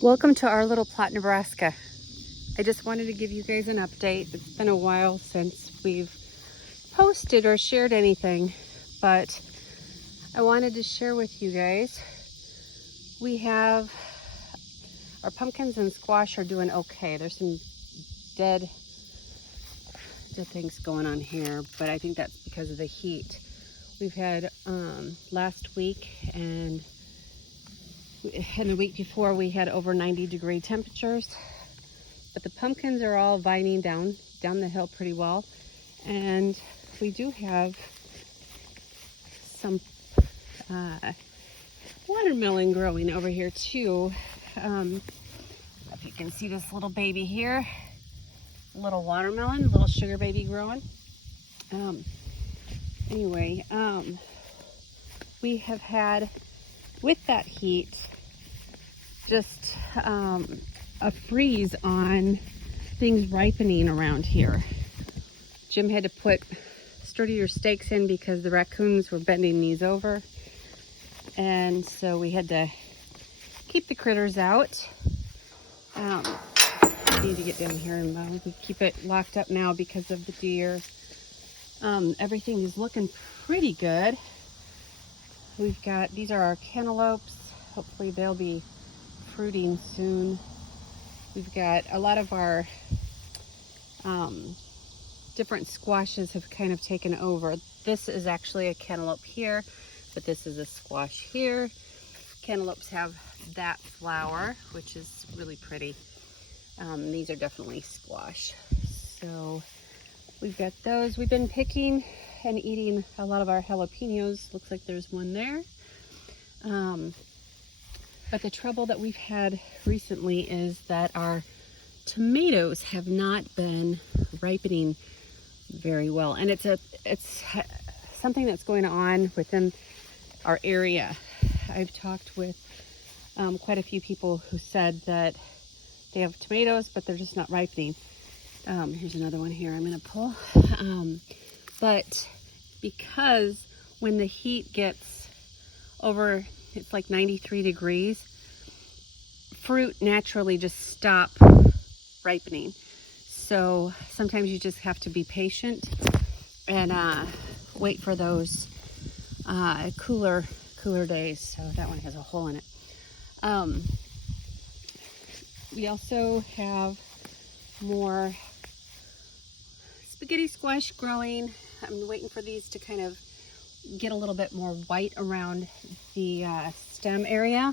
Welcome to our little plot, Nebraska. I just wanted to give you guys an update. It's been a while since we've posted or shared anything, but I wanted to share with you guys. We have our pumpkins and squash are doing okay. There's some dead things going on here, but I think that's because of the heat. We've had last week and the week before we had over 90-degree temperatures, but the pumpkins are all vining down the hill pretty well, and we do have some watermelon growing over here too. If you can see this little baby here, little watermelon, little sugar baby growing. Anyway, we have had, with that heat, just a freeze on things ripening around here. Jim had to put sturdier stakes in because the raccoons were bending these over, and so we had to keep the critters out. I need to get down here and we keep it locked up now because of the deer. Everything is looking pretty good. We've got, these are our cantaloupes. Hopefully they'll be fruiting soon. We've got a lot of our different squashes have kind of taken over. This is actually a cantaloupe here, but this is a squash here. Cantaloupes have that flower, which is really pretty. These are definitely squash. So we've got those. We've been picking and eating a lot of our jalapenos. Looks like there's one there. But the trouble that we've had recently is that our tomatoes have not been ripening very well. And it's something that's going on within our area. I've talked with quite a few people who said that they have tomatoes, but they're just not ripening. Here's another one here I'm gonna pull. But because when the heat gets over, it's like 93 degrees, fruit naturally just stop ripening. So sometimes you just have to be patient and wait for those cooler days. So that one has a hole in it. We also have more spaghetti squash growing. I'm waiting for these to kind of get a little bit more white around the stem area,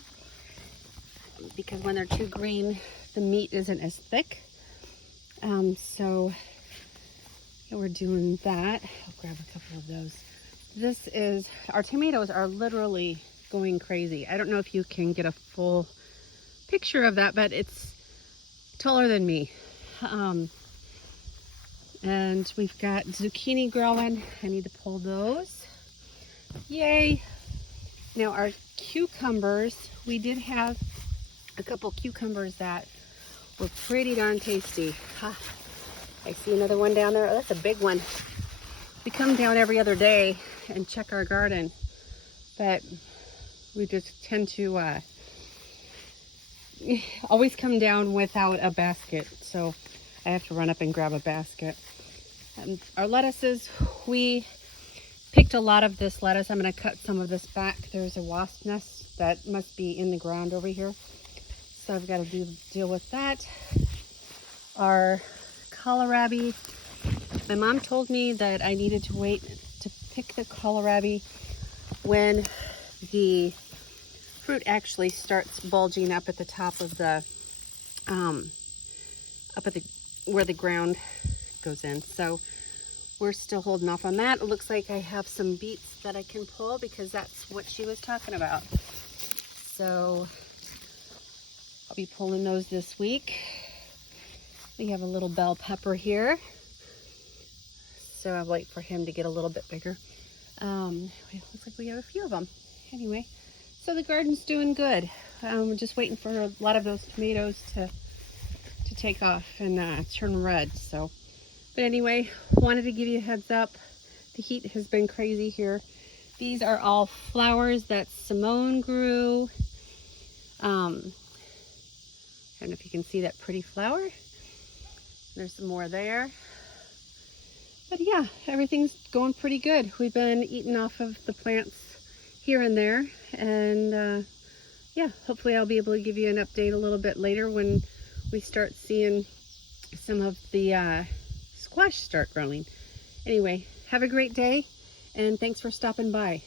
because when they're too green, the meat isn't as thick. So yeah, we're doing that. I'll grab a couple of those. This is, our tomatoes are literally going crazy. I don't know if you can get a full picture of that, but it's taller than me. And we've got zucchini growing. I need to pull those. Yay! Now our cucumbers, we did have a couple cucumbers that were pretty darn tasty. Ha, I see another one down there. Oh, that's a big one. We come down every other day and check our garden, but we just tend to always come down without a basket, so I have to run up and grab a basket. Our lettuces, we picked a lot of this lettuce. I'm going to cut some of this back. There's a wasp nest that must be in the ground over here, so I've got to deal with that. Our kohlrabi, my mom told me that I needed to wait to pick the kohlrabi when the fruit actually starts bulging up at the top of the where the ground goes in. So we're still holding off on that. It looks like I have some beets that I can pull because that's what she was talking about. So I'll be pulling those this week. We have a little bell pepper here, so I'll wait for him to get a little bit bigger. It looks like we have a few of them. Anyway, so the garden's doing good. We're just waiting for a lot of those tomatoes to take off and turn red. So, but anyway, wanted to give you a heads up. The heat has been crazy here. These are all flowers that Simone grew. don't know if you can see that pretty flower. There's some more there. But yeah, everything's going pretty good. We've been eating off of the plants here and there, and yeah, hopefully I'll be able to give you an update a little bit later when we start seeing some of the squash start growing. Anyway, have a great day, and thanks for stopping by.